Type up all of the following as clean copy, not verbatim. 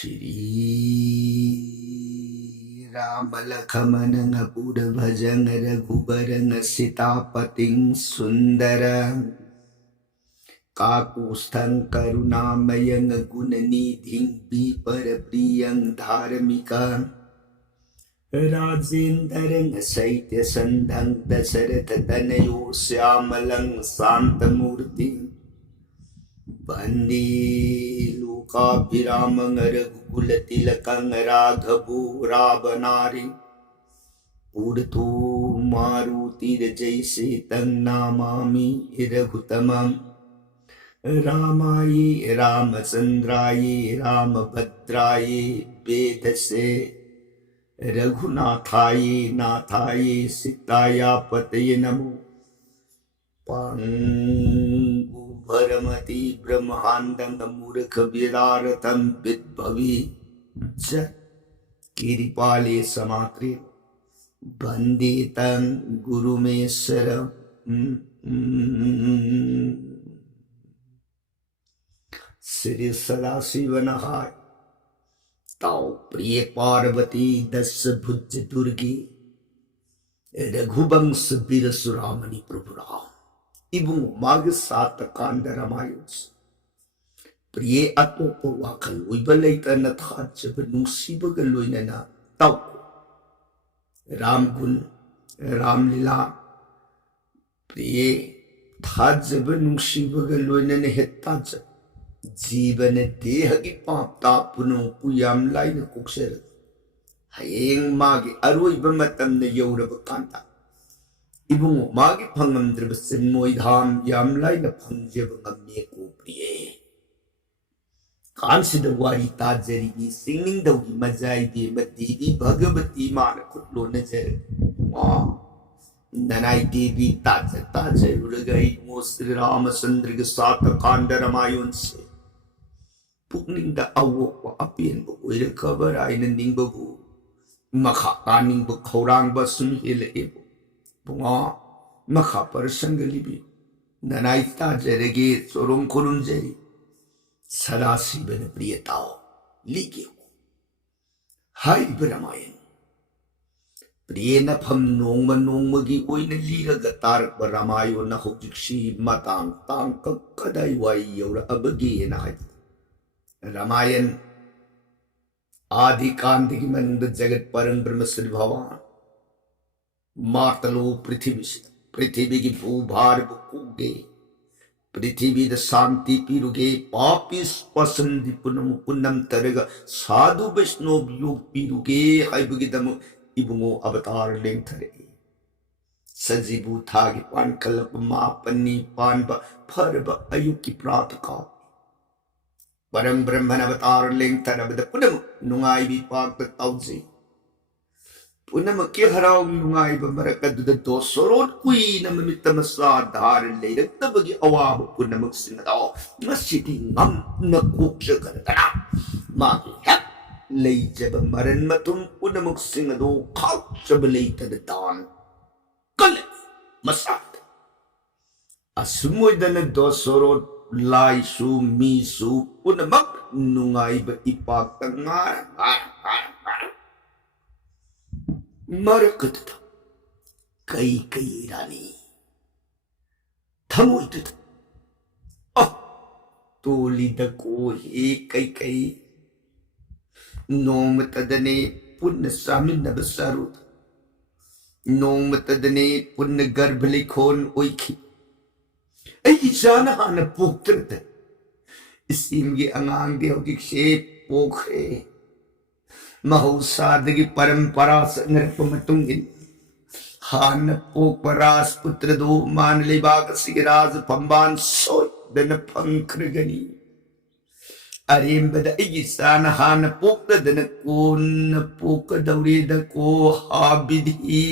Shri Rama Lakhamana Pura Bhajana Raghubarana Sitapating Sundara Kakusthang Karunamayang Gunanidhing Biparapriyang Dharamika Rajendarang Saitya Sandhang Dasaratha Tanayo Syamalang Santamurti Bandi Lokabhiramang Raghukulatилakang Raghavu Ravanari Purto Maruti Jaise Tang Namami Raghutamam Ramayi Ramasandrayi Ramabhadrayi Vedase Raghunathayi Nathayi Sitaya Pataye Namo Pangu Bharamati Brahmandam Murkha Viraratam Vidbhavi Jat Kiripali Samatri Banditam Guru Mesara Sri Sadasivanahai Tau Priya Parvati Dasa Bhujya Durgi Raghubans Virasuramani Prabhuram Ibung Mag Sata Kanda Ramayus Priya Atopa Wakal Uibalita Nathaja Benungsiba Galoinana Tau Ram Gun Ram Lila Priya Thaja Benungsiba Galoinana Hetaja Jibane Dehagi Papa Puno Puyam Line Coxer Haying Magi Arui Bamatam the Yoraba Kanta Ibung Magi Pangam Dribasin Moidham Yam Line upon Jebanga Meko Priye Consider Warita Jeri singing the Mazai de Madivi Bhagavati Mana Kutlonazer Nanai Devi Taja Taja Uragai Mosri Ramasandriga Sata Kanda Ramayunse Pukning da awo wa apien bu uire cover aina ning bu makha kaning bu khorang ba sun hele ebu bunga makha par sangali bi nanai ta jerege sorom khurun jeri sarasi ben priyatao ligi hai brahmayan priyena pham nongma nongmagi oina liraga tarak ba ramayo na hojiksi matang tang kadai wai yora abagi na hai Ramayan Adi Kandiki Manda Jagat Paran Brahmasri Bhavan Martalo Prithivi ki Bhubhar Bukuge Prithivi the Santi Piruge Papis Pasandi Punam Tarega Sadhu Vaishnav Yog Piruge Haibugidam Ibungo Avatar Lengthare Sajibu Thagi Pan Kalapama Pani Panba Parba Ayuki Prataka Param Brahman Avatar Link Tanabada Punam Nungai Bipak the Tauzi Punam Kiharao Nungai Bamaraka to the Dosorot Queen and Mitamasa Dar and later Tabagi Awab Punamuk Singado Masiti Nam Nakuksakana Maki Hap Lay Jabamaran Matum Punamuk Singado Culturally the dawn Kullet Masat Asumuidan Dosorot Lai su mi su punamak nungai ba ipagtangar marakatata kai rani thamoy tata tolida ko he kai nong matadane punna samin na basarut nong matadane punna garbhalikon oiki Ay isana hana poktrata isimgi angang di hogik se pokhe mahusad gi parampara sa nirpamatungin hana pok paras putra do man libag sigiraj pamban soy dana pangkragani arim bada isana hana pokta dana kun pok dauri da ko habidhi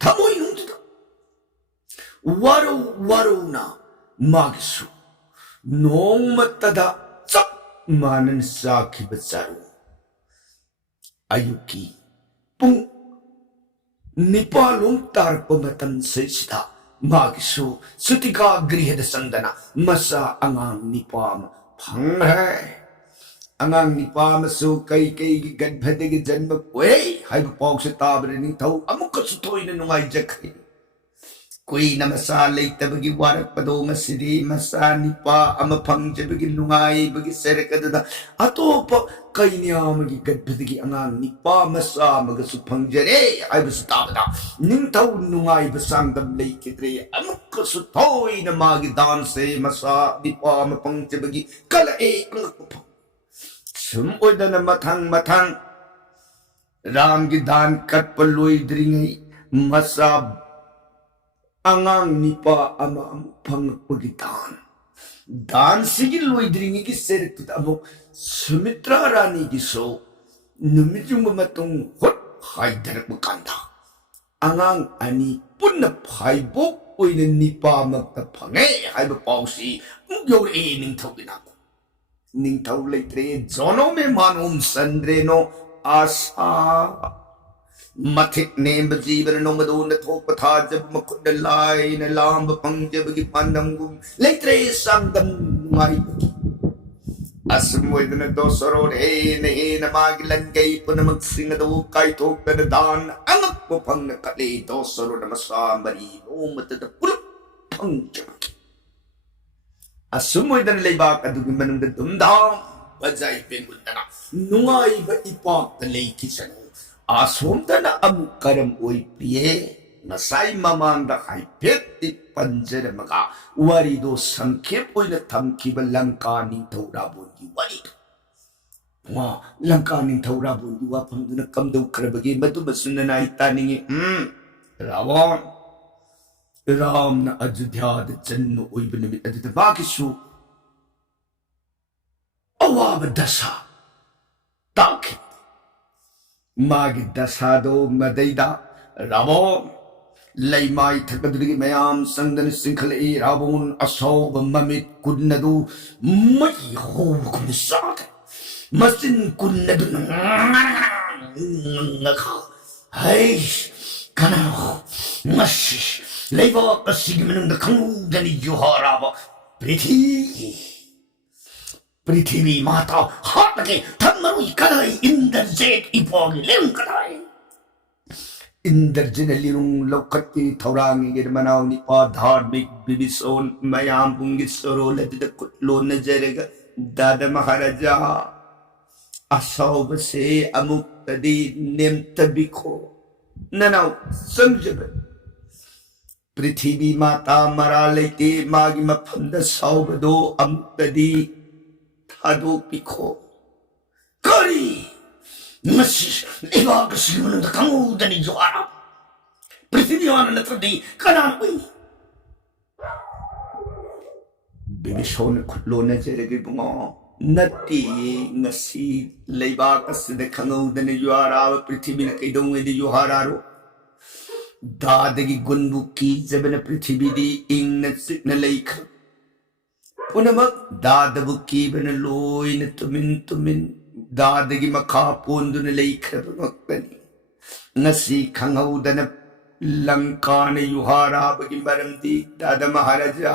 thamoy Waru na magisu nong matada chak manan sakhi bacharu ayuki pung nipalung tarpa matan sida magisu sutika grihada sandana masa angang nipam phanghe angang nipa masu kay gadbhadagi janma way hay pawg sa tabre ning tau amuk kasutoy na nungay jakay Kui na masalay tabagi warak pado masidi masani pa amapang jabagi nungay bagi serekadada ato pa kay niya magigad patagi angang ni pa masa magasupang jare ay basta ning taw nungay basang damlay kitre amuk kasutoy na magidanse masa di pa amapang jabagi kalae ang kapapang sumod na matang ram gidan kat paloy dringay masab angang nipa ama pangpagitan dan sigil loy dringi ki serik amo Sumitra Rani giso numijung mamatong hot haidar magkanda angang ani punna paibok oy na nipa magtapangay hay bapawsi mugyor ning tawginako ning tawlay tre zono me manom sandreno asa Matik name bajibar no maduna thok patha jab makud lai na lam pang jab gi pandam gum leitre sangdam mai asmoy na dosoro he na magilan gay po na magsinga do kay thok na dan anak mo pang nakali dosoro na masamari no matada pulap pang jab asmoy na laybak adugi manung dumdam bajay pengun na nungay ba ipak talay kisan Asumta na amukaram oy piye nasay mamanda kay petit panjara maka warido sangkip oy na tamkiba langkaning taurabon di warido. Nga langkaning taurabon di wapang doon nakamdaw karabagi madumasun na naitaningi Rawon Ram na adjudhyada janno oy banamit adita bakisu awaba dasa takip Magdasado madayda Rabon Laymay takadrigi mayam sangdan singkalai Rabon asaw mamit kudnadu may ho kumisad masin kudnadu hay kanao mas layba kasigimanang nakangudani yuharaba Prithvi Mata Hatake Tamaru Kadai Indarjet Ipogi Lim Kadai Indarjin Lirung Lokati Taurangi Germanau Nipa Dharmik Bibison Mayam Bungisoro Ladida Kutlo Najarega Dada Maharaja Asaw Base Amuk Tadi Nem Tabiko Nanau Sangjaba Prithvi Mata Maralite Magi Mapanda Saubado Amuk Tadi Hadopiko Kari Mas iba kasi mo nang kamudan ni Joara Prithviwana na tradi kananoy Bibisyon kutlo na jeregi bungo Nati ngasi layba kasi na kamudan ni Joara Prithvi na kaidong ni Johararo Dadagi gunbuki Zabe na Prithvi di ing natsik na layka Punamak dadabuki ba na loy na tumin dadagi makapon doon na laikrapamakpani nasi kangaw da na langka na yuhara baging baramdi dada maharaja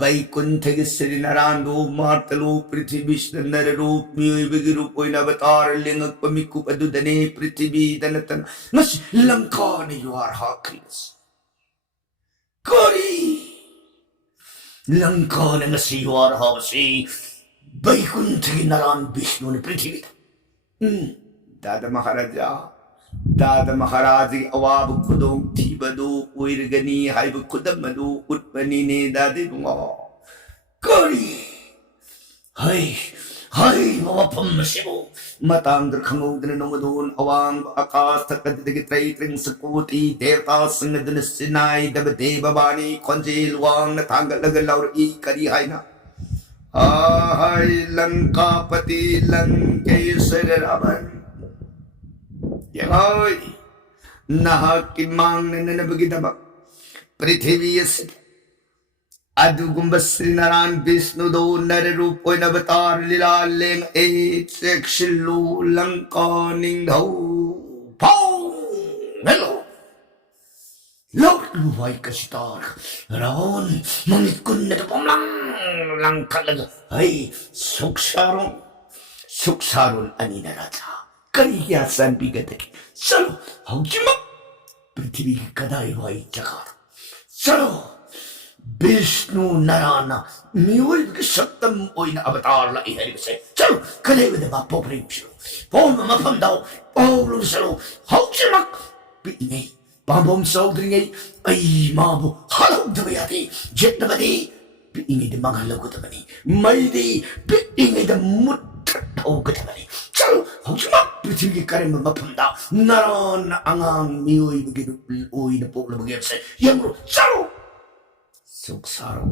Vaikunthagisari narando martalo prithibis na nararup miyoy bagirupoy na batar lingag pamikup adudane prithibi danatan nasi langka na yuhara hakris Kori Langka na nasiwar hawasi Vaikuntha naran Vishnu na prithvi Dada Maharaji awab kudong tibado uirgani haibu kudamadu utmani ne dadi bunga Kari Hai mawapam masibo Matang derkangog na namadun awang akas takadidagi tritring sakuti Devta sangadun sinay dabade babani konjil wang natanggal lagalaur ikari hai na Hai langkapati langkesar raman Yang nahakimang nananabagidabak Prithvi yasid Adugumbas naran Vishnu do nararupoy na batar lilaleng sekshilu langkaning daw Pong! Hello! Lord! luway kasitar. Raon, mamikun na tapong lang kalaga. Ay, suksaron. Suksaron ani narata. Kariyasan bigataki. Salo, haujima. Prithvi ki kadai wai jagat. Salo, Vishnu Narana, Mewai Saktam Oin Avatar La Iharise. So, Kalewa the Mapo Brimshu. Form a mapandao, all Lusalo, Hauchimak, Pitney, Bambom Soldring, Ay Mabu, Hollow Duyati, Jet the Badi, Pitney the Mangalogutavani, Mighty, Pitney the Mutagogatavani. So, Hauchimak, Pitney Karim Mapanda, Naran Angang Mewai begin Oin the problem against Yamro. So, Suksaro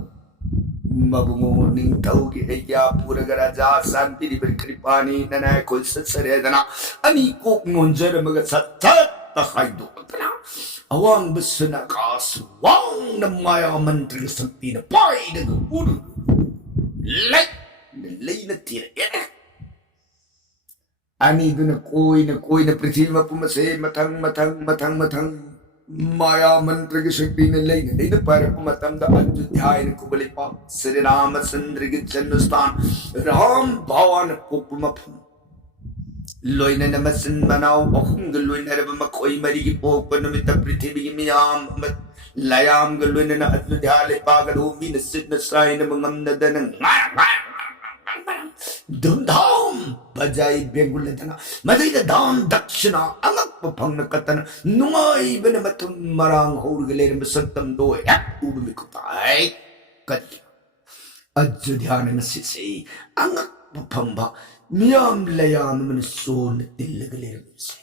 mabunguning taugi heya pura garaja santi di berkripani nana kul saredana ani ko ngonjer maga satat takaido kana awang besuna kas wang namaya menteri sampi na pai de uru lay na tira ani duna koi na prithima pumase matang Maya mantra ki shakti ne lay ne ina para pumatam da Ayodhya ne kubali pa Sri Ramachandra ki jannastan Ram bhavan pupumapam loy na namasin manaw akong galoy na raba makoy marigi po panumita prithvi miyam layam galoy na Ayodhya le pagadumi na sit na say na mga nadanang Dum bajai begulatana madai dam dakshina amak papang nakatana nungay banamatun marang hurgaler masagtam do ubimikutai kat Ayodhya na sisi angak papamba miyam layam manson tilagaler se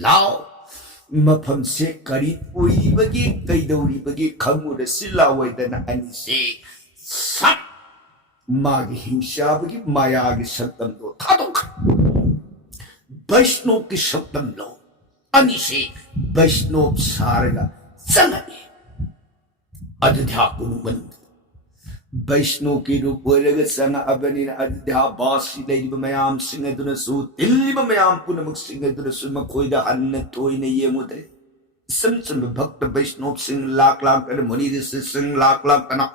lao mapam se karit ui bagi kaidauri bagi kamura silaway dana anisi sat Magi himsya bagi maya ki saktam lo tadok Vaishnav ki saktam lo anisi Vaishnav sarga sangani Ayodhya kunuman Vaishnav ki ruparaga sanga abani na Ayodhya basi lay mayam singa duna su tilli mayam punamag singa duna su makoy da hanna toy na yemudre Samson भक्त वैष्णव सिंह लाख कर मुनि ऋषि सिंह लाख कना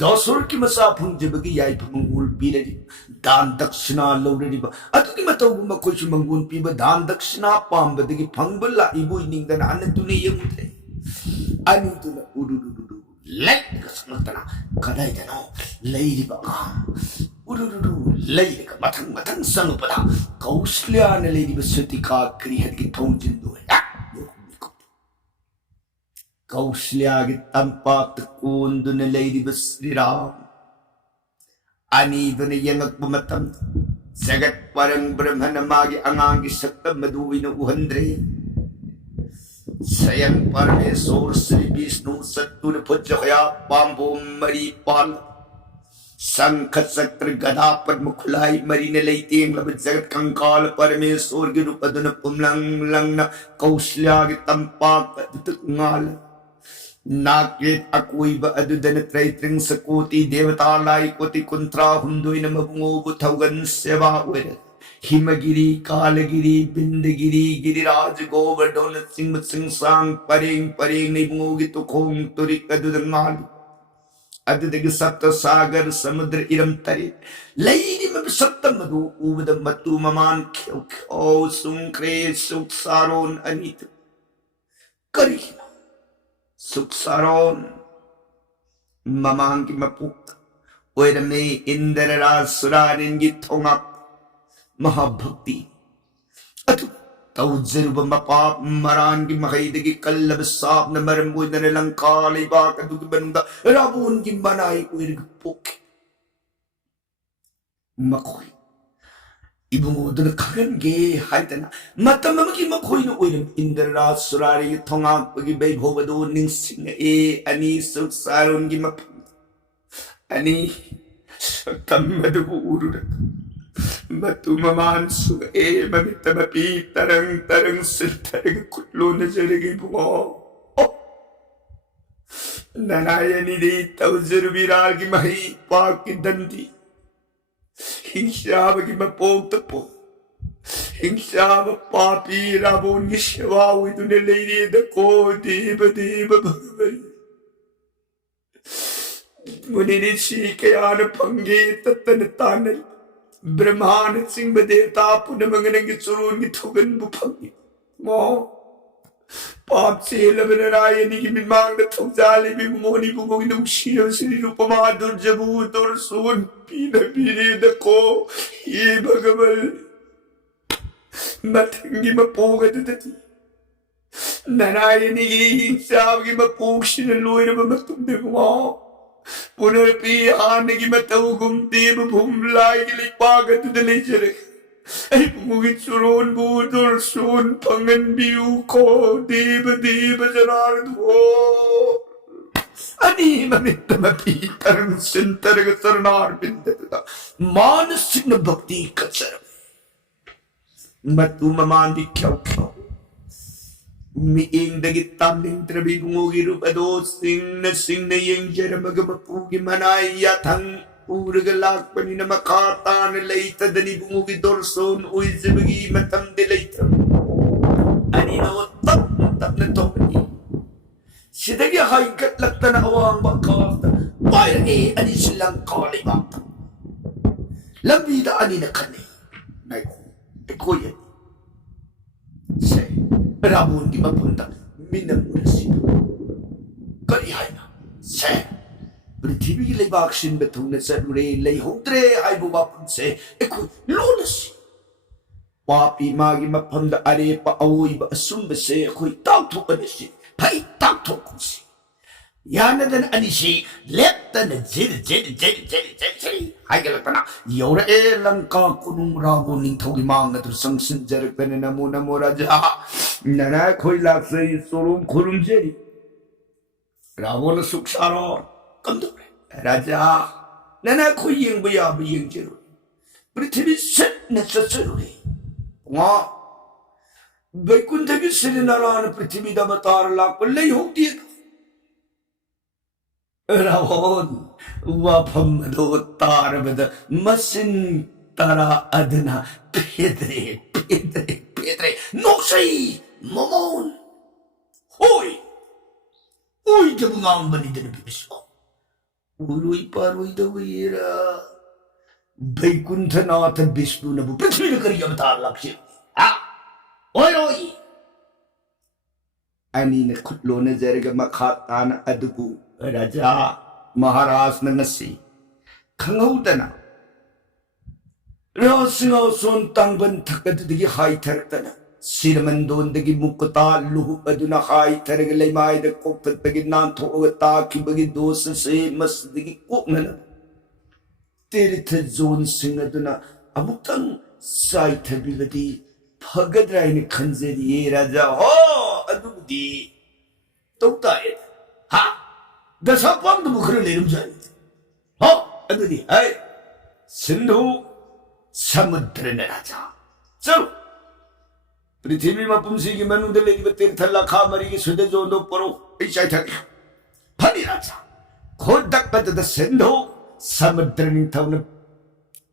दसोर की मसा Fung जबगी याई फमंगुल पीररी दान दक्षिणा लौररी अतुकी मतौगु मखोइसु मंगुल पीब दान दक्षिणा पाम्बदगी फंगबला इबु इनिंगदन अनतुने यमुते अनितुना उरुरुरु लाइक कसमतना कदाइदनो लैरिबा उरुरुरु लैरिक मथंग संगपदा कौशल्या ने लैरिबा सतिका क्रिहत की थौजिंदु Kauslya ki tampak kundu na lady Sri Ram. Ani doon na yangag pumatam. Sagat parang brahmana magi angangi sakta maduwi na uhandre. Sayang Parmesor Sri Vishnu Sattu na pudya kaya pambo maripal. Sangkat saktra gadapad mukulay marina layting labad sagat kangkal Parmesor girupa doon na pumlang na Kauslya ki tampak at ngala. Nakit ako'y ba adudan at raitring sa kuti devatalay kuti kontra hundoy na mabungubot hawagan sebawir himagiri kalagiri bindagiri giriraj govardhan at sing sang paring na ibungugit ukong turik adudan mali adudag sapta sagar samudra iram tarit laydi mabisapta madu ubadam matumaman kyaw sungkre suksaron anito karihina Suksaron mamang ki mapuk wait me indara suranin gitongak mahabhakti atu tawzir ba mapap maran ki makaidagi kalabsap na maramboy na nilang kalay baka dugibanda rabun ki manay uirig puk makoy Ibungo doon kagan ge haitana matamamagi makoy no uirim indara surari tongak pagibay bhoba doon ning singa ani suksaron gi map ani saktamadu urura matumaman su mamita tarang siltarang kutlo na jarigi bungo nanayani di tawzir viragi mahi paki dandi Hinsya bagi mapog tapo. हिंसा पापी रावण की सेवा हुई लेरे को देव देव भगवान मुनि ऋषि कयान fungi तत्न तान ब्रह्मांड सिंह देवता पुनः मंगन की चुरोन की थुगन बुफंगे मो पाप से लबनारायणी की मिमांग द थुजाले भी मोनी बुगो की नुशील श्री रूपमा दुर्जबू दुर्सोन पीन पीरे द को ये भगवान मथंगी मपोगत दती नारायणी की हिंसा की मपोक्षण लोयर मतुम देखो पुनर्पी आने की मतौगुम देव भूम लाई की पागत दले चले ऐ मुगी चुरोन बूदर सोन पंगन बियू को देव देव जनार्द हो अनी ममित मपी तरंग सिंतर के सरनार बिंदता मानसिक भक्ति कचर मतु ममान दी क्यों क्यों मिंग दगी तामिंग त्रबी गुंगी रूप दो सिंग ने यंग जरमग बपूगी मनाई या थंग उर्ग लाख पनी न मकातान लेता दनी गुंगी दोरसोन उइज़बगी मतम दिलेता अनी न तब न तोनी सिद्धगी हाई कट लगता न अवांग बकाता वायरे अनी सिलंग काली बाता लंबी दा अनी न खने नहीं कोई से रावण की मफुंदा मिनम उरसी करी है ना से पृथ्वी की लेबाक शिन बथुने सरुरे ले होद्रे आई बुबा पुंसे एको लोनसी पापी मागी मफंदा अरे पा अवोई बा असुम बसे कोई ताक ठोकनेसी भाई ताक ठोकुसी यानदन अनिशी लेप्तन जिर हाय गलतना योर ए लंका कुनुम रावण निथोगी मांग तुर संगसिन जरकने नमो नमो राजा नना कोई लाक्से सोरुम खुरुम जेरी रावण सुख सारो कंदोरे राजा नना कोई यंग बया बयंग जेरो पृथ्वी सत न ससरुरे वा बैकुंठ की सिरनारायण पृथ्वी दा बतार लाख पल्ले होती है रावण वाफम दो तार बद मसिन तारा अदना पेदरे पेदरे पेदरे नोक्सई मोमोन होय ओय जब गांव बनी दिन बिस्को उरुई पारुई दवीरा बैकुंठनाथ विष्णु नबु पृथ्वी न करी अवतार लक्ष्य हा ओय ओय अनि न खुटलो न जरग मखातान अदबु राजा महाराज नंगसी खंगौदना रासिंगाव सोन तांगबन थकदगी हाई थरकतना सिरमंदोंदगी मुक्ता लुहु अदुना हाई थरग लेमाय द कोक्तगी नांथोग ताकिबगी दोष से मसदगी कोकनन तीर्थ जोन सिंह अदुना अमुक्तंग साई थबिबदी फगद्राइन खंजरी राजा हो अदुदी तोताय हा दशा पांग मुखर लेरुम जाए हो अदुदी है सिंधु समुद्र ने राजा चलो पृथ्वी में पुंसी की मनु दले की तीर्थ लखा मरी की सुदे जो दो परो ऐसा था फनी राजा खुद तक पद द सिंधु समुद्र ने था उन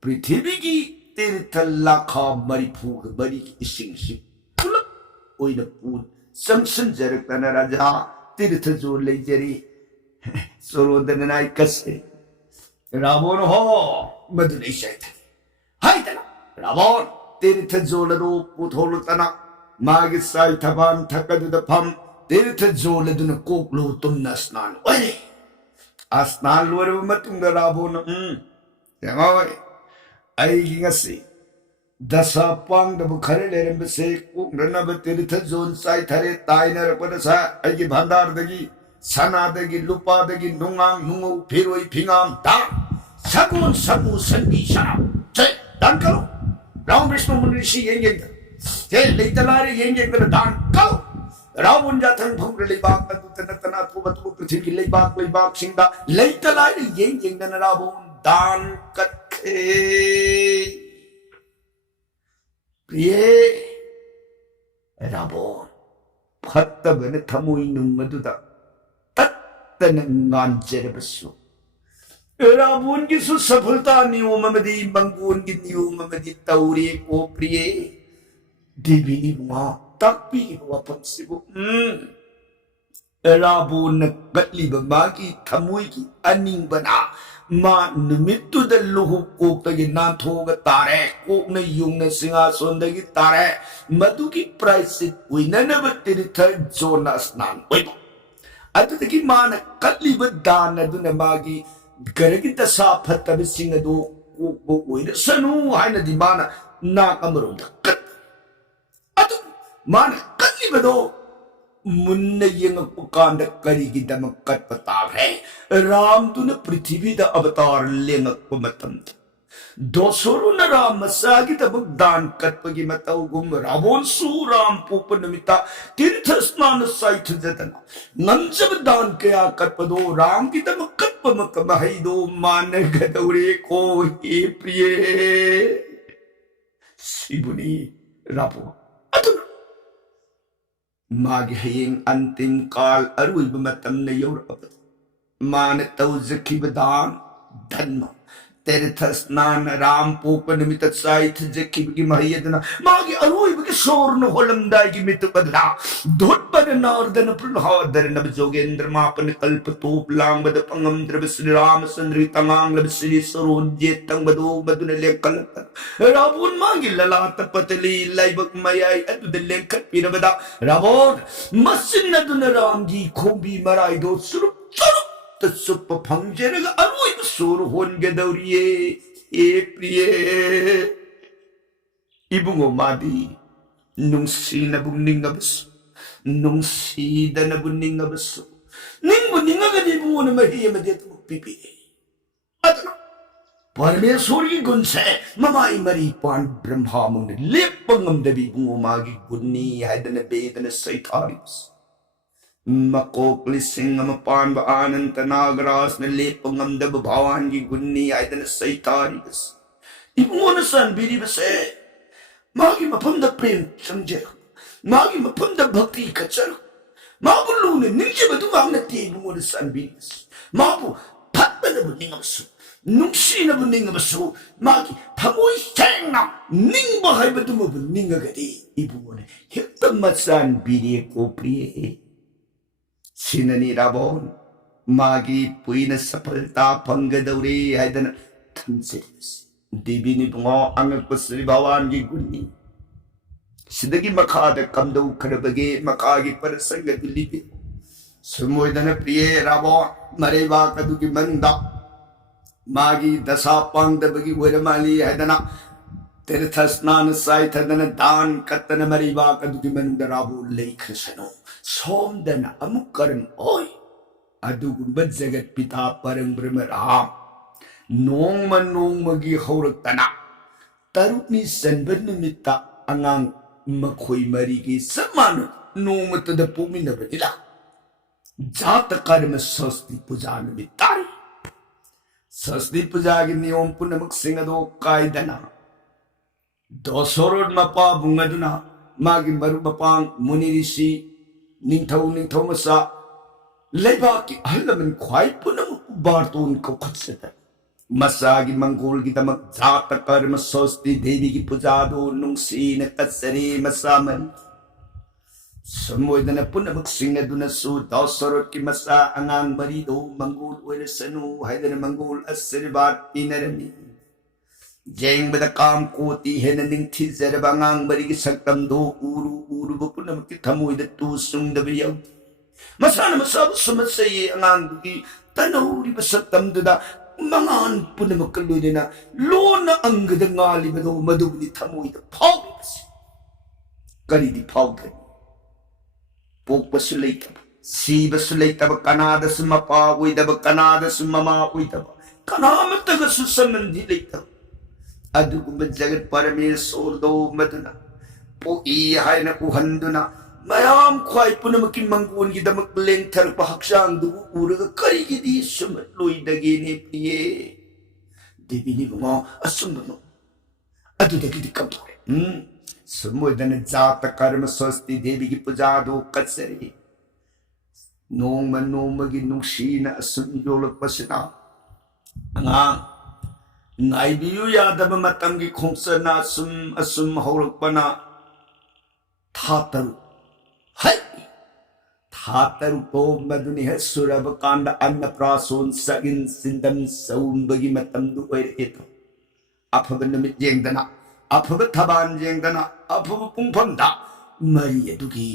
पृथ्वी की तीर्थ लखा मरी फूक मरी की सिंह सिंह पुलक ओइ न पूत संसन जरक तना राजा तीर्थ जो ले जरी सोरोदन नाई कसे रावण हो मधुरै शैथ हाय तना रावण तीर्थ जोलरो पुथोल तना मागी साई थबान थकद दफम तीर्थ जोलदुन कोकलो तुमना स्नान ओरे स्नान लोरे मतुंग रावण यंगोय आई ngasi दशा पांग दब खरे लेरम बसे कोकरनब तीर्थ जोन साई थरे ताइनर पदसा आई भांडार दगी सनादगी लुपादगी नुंगांग नुंगो फिरोई फिंगाम दा सगुन सगु संगी शराब चे दान करो राम विष्णु मुनिषि येंगे ते लेतलारे येंगे दान करो रावण जाथन भंग लेबाक अदुतन तना तुबतु पृथ्वी लेबाक सिंगा लेतलारे येंगे नन रावण दान कथे प्रिय रावण फत्तबन थमुई नुंगदुदा तत्तनंगांजरबसु रावण की सुसफलता नियम मदी मंगून की नियम मदी तौरे को प्रिय देवी इबुंगो ताकपी वफमसिबु राबोन गतलीब मागी थमुई की अनिंगबना मा निमित्तुद लुहु कोकतगी नाथोगा तारे कोकन युंगन सिंहासनदगी तारे मधुकी प्राइस उइननब तीर्थ जोना स्नान ओइबो अदुदगी मान कतलीब दान अदुना मागी गरगी दशा फत्तबसिंग अदु कोकबो ओइर सनु हाइनदि माना नाक अमरोद कत अदु मान कतलीबदो मुन्न यंगकांड करीगिदमक कटप तारे राम तुन पृथ्वी द अवतार लेंगक मतम दोसोरुन राम मसागी तबक दान कटपगी मतौगुम रावण सु राम पोप नमिता तीर्थ स्नान साइथ जतना नंजब दान कया कटपदो राम की तबक कटपमक महैदो मान गदौरे को हे प्रिय शिवनी रापो अतुना मागी हयेंग अंतिम काल अरुइब मतम ने यौरब मान तौजखिब दान धर्म तीर्थ स्नान राम पोप निमित्त साइथ जखिब की महयदना मागी अरुइब के सोरन होलमदाय की मित बदला धोटपन नारदन प्रहदर नब जोगेंद्र मापन कल्प तोप लांगबद पंगम द्रव श्री राम चंद्र तंगांग लब श्री सरोजे तंगबदो बदुन लेकल रावण मागी ललाट पतली लाइबक मयाई अदुद लेखत पिरबदा रावण मसिन अदुन राम जी खोबी मराई दो सुरुप सुरुप तसुप फंगजेरग अरुइब सोर होनगदौरिये ए प्रिय इबुंगो मादी नुंसीनबु निंगबसु नुंसीदनबु निंगबसु निंगबु निंगगदि इबुंगो न मही मदे तु पिपि अदना परमेश्वर की गुण से ममाई मरी पान ब्रह्मा मुंड लेपंगम दबी इबुंगो मागी गुन्नी हैदन बेदन सैथारिस मकोक लिसिंग पान आनंत नागरास ने लेपंगम दब भवान की गुन्नी आयदन सैतारिस इबुंगोन सन बिरी बसे मागी मफम द प्रेम समझे मागी मफम द भक्ति कचर माबुल्लू ने निजे बदु मांग नती इबुंगोन सन बिरी बस माबु फत्बन बुनिंगमसु नुक्सीन बुनिंगमसु मागी थमोई सेंगना निंग बहाय बदु मबु निंगगदी इबुंगोन हेक्तम मसान बिरी को प्रिय सिननी रावण मागी पुइन सफलता फंगदौरे हैदन थंसेस देवी निबुंगो अंगक श्री भगवान की गुन्नी सिदगी मखाद कमदौ खरबगे मखागी पर संग दिलीबे सुमोदन प्रिय रावण मरेवा कदुगी मंदा मागी दशा पांगदबगी वरमाली हैदना तीर्थ स्नान साइथदन दान कतन मरेवा कदुगी मंद रावो लेखसनो सोमदन अमुकरन ओय अदुगुंब जगत पिता परम ब्रह्म राम नोंग नोंगमगी हौरक्तना तरुनी सनबन निमित्ता अंगांग मखोई मरी की समान नोंगमतद पोमिनबनिला जात कर्म षष्ठी पूजा निमित्तारी षष्ठी पूजा की नियम पुनमक सिंगदो कायदना दोसोरोड मपा बुंगदुना मागी मरु मपांग मुनि ऋषि निंथौ मसा लेबा की हलमन ख्वाई पुनम बारतोन को खत्सद मसागी मंगोल की दमक जात कर्म षष्ठी देवी की पूजा दो नुंसीन कत्सरे मसामन समोदन पुनमक सिंह दुनसु दोसरोड की मसा अंगांग मरी दो मंगोल ओरसनु हैदन मंगोल आशीर्वाद इनरमी जेंग बद काम कोती है निंथि जरबांगांग बरी की सक्तम दो उरु उरु पुनम की थमोई द तू सुंग दबियो मसान मसाब समस्या ये अंगांग की तनौरी बसक्तम दुदा मंगान पुनम कलुदिना लोन अंग द गाली बदो मधुबनी थमोई द फाउस करी दी फाउस पोक बसुलेत सी बसुलेत ब कनाद सुमपा उई दब कनाद सुममा उई दब कनामत ग सुसंबंधी लेत अदुगुंब जगत परमेश्वर दो मदना पोई हायन उहंदुना मयाम ख्वाई पुनम की मंगोन की दमक लेंथर पहक्षांग दु उरग करी की दी सुम लोई दगे ने प्रिय देवी ने बुंगो असुंबनो अदु दगी दी कम समुदन जात कर्म षष्ठी देवी की पूजा दो कत्सरे नोंग नोंगी नुंसीन असुम योलक पसना अंगांग नाइबियु यादब मतंगी खोंसना असुम हौरकपना था तरु है था तरु को मधुनि है सुरभ कांड अन्नप्राशन सगिन सिंदम सौंबगी मतमदु ओइरेतो अफब नुमित जेंगदना अफब थबान जेंगदना अफब पुंफमदा मरी अदुगी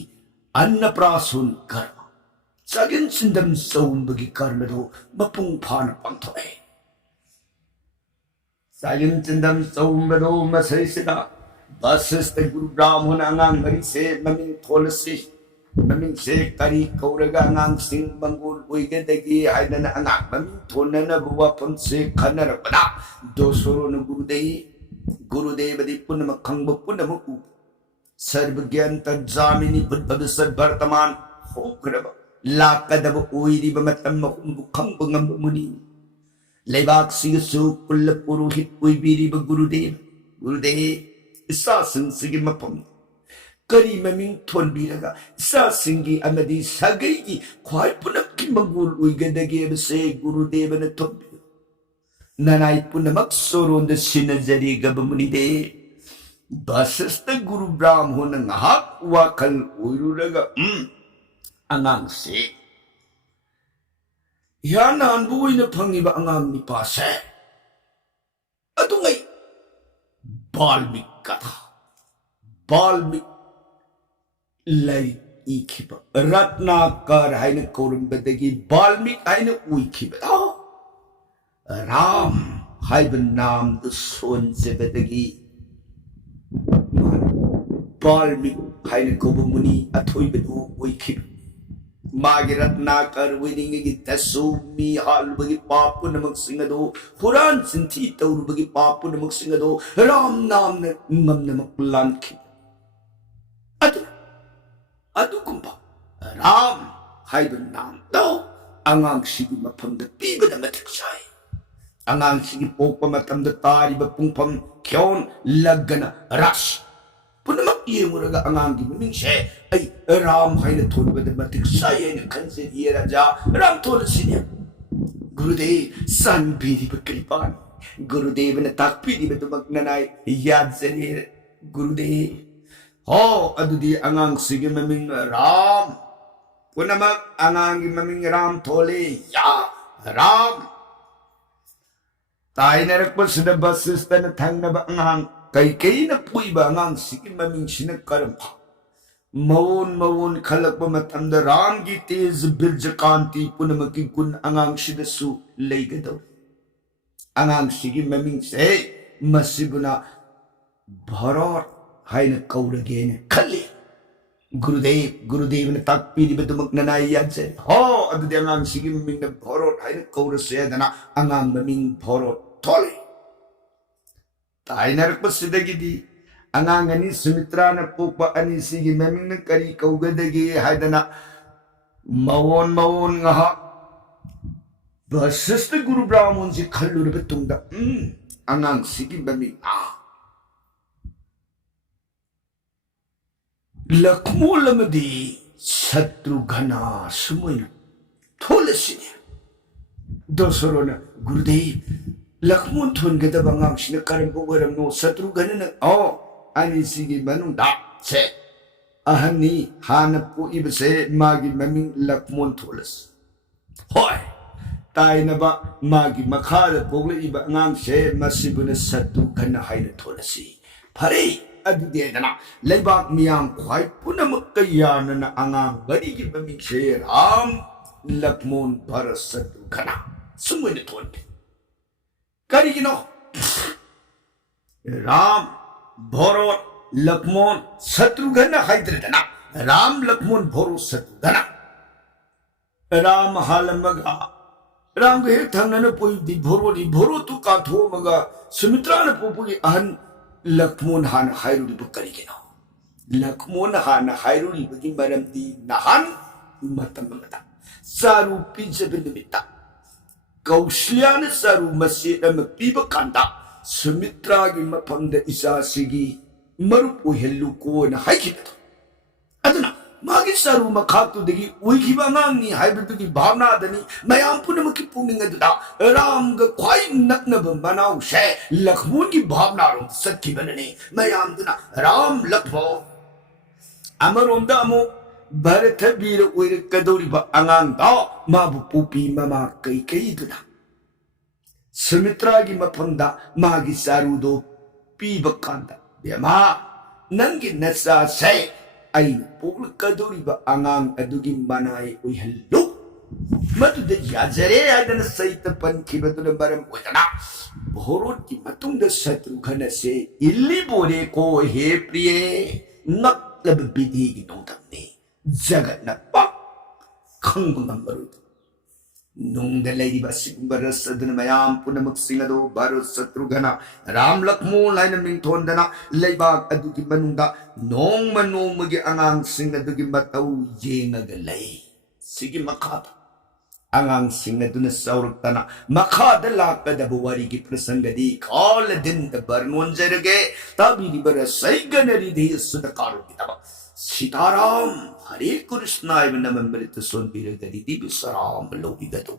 अन्नप्राशन कर्म सगिन सिंदम सौंबगी कर्मदो मपुंग फान पांथोए सगिन सिंदम सौंबदो मसैसिदा बसस्ते गुरु ब्राह्मण अंगांग मरी से ममिंग थोलसी ममिंग से करी कौरगा अंगांग सिंह मंगोल उइगदगी हाइदना अंगांग ममिंग थोनना बुवाफम से खनरपदा दोसरो न गुरुदेव दी पुनम खंग पुनम उ सर्व ज्ञान तजामिनी बुद्धद सद वर्तमान होक्रब लाकदब ओइरिब मतम खंग ngam मुनि लेबाक सिगसु कुल पुरोहित उइबिरिब गुरुदेव इसा सिंह मफम करी ममिंग थोनबीरगा इसा सिंगी अमदी सगैगी ख्वाई पुनम की मंगुल उइगदगे बसे गुरुदेव न थोनबी ननाई पुनमक सोरोंद सिनजरी गबमुनिदे बसस्त गुरु ब्राह्मण ngahak wakal uiruraga angang se yanan buina phangiba angang ni pase adungai balmik katha balmik lai ikiba ratnakar haina korumbadagi balmik haina uikiba Ram हाइबन नाम द सोन जेबदगी बाल्मिक हाइन कोब मुनि अथोइबदो ओइखिब मागे रत्नाकर वेनिंगी तसु मी हालबगी पापु नमक सिंगदो हुरान सिंथी तौरबगी पापु नमक सिंगदो राम नाम न ngam नमक लानखि अदु कुंबा राम हाइबन नाम दो अंगांग सिगी मफमद पीबदा मथिक साई अंगांग सिगी पोकपा मतमद तारिबा पुंफम क्योन लगना रस पुनमक येमुरगा अंगांगी ममिंग से ऐ राम हाइना थोनबद मथिक साई ऐना खनसे ये राजा राम थोलसिने गुरुदेव संबीरिब कृपान गुरुदेव ने ताकपीरिब तुमक ननाई याद जने गुरुदेव हो अदुदी अंगांग सिगी ममिंग राम पुनमक अंगांगी ममिंग राम थोले या राम ताइनरकपसिदा बसिस्तन थंगनब अंगांग कई न पुइबा अंगांग सिगी ममिंग सिन करम मवोन खलक मतमद राम की तेज बिरज कांति पुनमकी गुण अंगांग सिदसु लेगदो अंगांग सिगी ममिंग से मसिबुना भरोर हाइन कौरगेन खल्ली गुरुदेव ने ताकपीरिब तुमक ननाई याजे हो अदुदि अंगांग सिगी ममिंग न भरोर हाइन कौरसेदना अंगांग ममिंग भरोर थोले ताइनरकपसिदगिदी अंगांग अनि सुमित्रा न पोकपा अनि सिगी ममिंग न करी कौगदगी हाइदना मवोन ngहा बसिष्ठ गुरु ब्राह्मण जी खल्लुरब तुंगदा अंगांग सिगी ममिंग लक्ष्मोलमदी शत्रुघ्ना सुमोइन थोलसिने दोसरोन गुरुदेव लक्ष्मण थोनगदब अंगांगसिना करमबो ओरमनो शत्रुघ्न ओ अनि सिगी मनुंदा से अहनी हान पोइबसे मागी ममिंग लक्ष्मण थोलस होय ताइनबा मागी मखाद पोगलेइबा अंगांगसे मसिबुन शत्रुघ्न हाइन थोलसी फरे अदुदेदना लेबाक मियाम ख्वाई पुनमक कयानना अंगांग बरीगी ममिंग से राम लक्ष्मण भरत शत्रुघ्न सुमोइन थोनबे करिगिनो राम भरत लक्ष्मण शत्रुघ्न हाइद्रदना राम लक्ष्मण भरत शत्रुघ्न राम हालमगा राम के थंगन पोइदी भरो तु काथोमगा सुमित्रा न पोपुगी अहन लक्ष्मण हान हाइरुलिब करिगिनो लक्ष्मण हान हाइरुलिबगी मरमदी नहान मतमगदा सारू पिजबिनिमिता कौशल्यान सारू मसेदम पीब कांदा सुमित्रा की मफमद इसा सिगी मरुप ओहेल्लु कोन हाइखिबतो अदना मागी सारू मखातुदगी उइखिबा अंगांगनी हाइबदुगी भावनादनी मयाम पुनमकी पुनिंग अदुदा राम ग ख्वाई नकनब मनाउ से लक्ष्मण की भावना रो सखिबनने मयाम दुना राम लक्ष्मण ꯑꯃꯔꯣꯝꯗ ꯑꯃꯨꯛ ꯚꯔꯊꯕꯤꯔ ꯑꯣꯏꯔꯛꯀꯗꯧꯔꯤꯕ ꯑꯉꯥꯡꯗ ꯃꯥꯕꯨ ꯄꯣꯛꯄꯤ ꯃꯃꯥ ꯀꯩꯀꯩꯗꯨꯅ ꯁꯨꯃꯤꯇ꯭ꯔꯥꯒꯤ ꯃꯐꯝꯗ ꯃꯥꯒꯤ ꯆꯥꯔꯨꯗꯣ ꯄꯤꯕ ꯀꯥꯟꯗ ꯕꯦꯃꯥ ꯅꯪꯒꯤ ꯅꯆꯥꯁꯦ ꯑꯩꯅ ꯄꯣꯛꯂꯛꯀꯗꯧꯔꯤꯕ ꯑꯉꯥꯡ ꯑꯗꯨꯒꯤ ꯃꯅꯥꯏ ꯑꯣꯏꯍꯜꯂꯨ ꯃꯗꯨꯗ ꯌꯥꯖꯔꯦ ꯍꯥꯏꯗꯅ ꯆꯩꯇ ꯄꯟꯈꯤꯕꯗꯨꯅ ꯃꯔꯝ ꯑꯣꯏꯗꯅ ꯚꯣꯔꯣꯠꯀꯤ ꯃꯇꯨꯡꯗ ꯁꯇ꯭ꯔꯨꯘꯅꯁꯦ इल्लीबोरे को हे प्रिय नक्लब विधि की नोदमने जगत न पक खंग नंबरुद नुंग लेरी बसिंबर सदन मयाम पुनमक सिंगदो बारो शत्रुघ्न राम लक्ष्मण लाइन मिंथोंदना लेबाक अदुगी मनुंदा नोंग मनोंग अंगांग सिंग अदुगी मतौ येंगग लई सिगी मखादा angang singa duna saurtana makhada lakadaba warigi prasangadi khol din da barnon jarage tabiri bara saiganari de sudakaru kitaba sitaram hare krishna ibn namamrit sonbira gadi dibi saram lobi gado